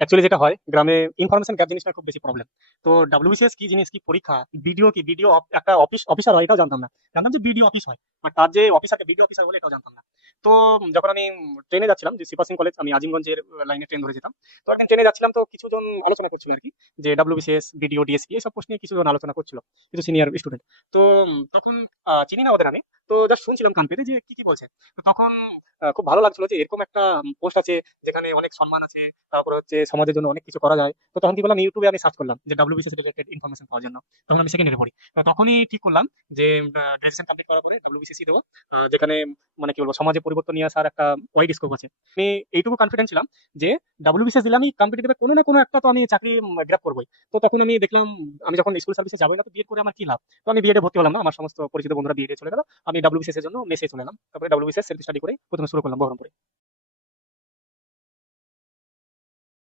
Actually যেটা হয়, গ্রামে ইনফরমেশন গ্যাপ জিনিসটা খুব বেশি প্রবলেম তো ডাব্লিউবিসিএস কি জিনিস কি পরীক্ষা? বিডিও কি? বিডিও একটা অফিস অফিসার হয়, এটাও জানতাম না। জানতাম যে বিডিও অফিস হয়। তার যে অফিসারকে বিডিও অফিসার বলে এটাও জানতাম না। তো যখন আমি ট্রেনে যাচ্ছিলাম, যে সিপার সিং কলেজ আমি আজিমগঞ্জের লাইনে ট্রেন ধরে যেতাম। তো একদিন ট্রেনে যাচ্ছিলাম, তো কিছুজন আলোচনা করছিল আর কি, যে ডাব্লিউবিসিএস বিডিও ডিএসপি এইসব পোস্ট নিয়ে কিছুজন আলোচনা করছিল, কিছু সিনিয়র স্টুডেন্ট তো তখন চিনি না ওদের আমি তো জাস্ট শুনছিলাম কান পেতে যে কি কি বলছে। তো তখন খুব ভালো লাগছিল যে এরকম একটা পোস্ট আছে, যেখানে অনেক সম্মান আছে, তারপরে হচ্ছে সমাজের জন্য অনেক কিছু করা যায়। তো তখন কি করলাম ইউটিউবে আমি সার্চ করলাম, যে ডাব্লিউবিসিএস রিলেটেড ইনফরমেশন পাওয়ার জন্য। তখন আমি সেকেন্ড ইয়ারে পড়ি তখনই ঠিক করলাম যে গ্রাজুয়েশন কমপ্লিট করার পরে ডাব্লিউবিসিএসি দেবো। যেখানে মানে কি বলব, সমাজে পরিবর্তন নিয়ে আসার একটা ওয়াইড স্কোপ আছে। আমি এইটুকু কনফিডেন্ট ছিলাম যে ডাব্লিউবিসিএস দিলে আমি কম্পিটিটিভে কোনো না কোনো একটা তো আমি চাকরি গ্র্যাপ করবোই। তো তখন আমি দেখলাম, আমি যখন স্কুল সার্ভিসে যাব না, তো বিএড করে আমার কি লাভ? তো আমি বিএডে ভর্তি হলাম না, আমার সমস্ত পরিচিত বন্ধুরা বিএডে চলে গেল। আমি ডাব্লিউবিসিএস এর জন্য মেসে চলে এলাম। তারপরে ডাব্লিউবিসিএস সেলফ স্টাডি করে প্রথমে শুরু করলাম বহরমপুরে।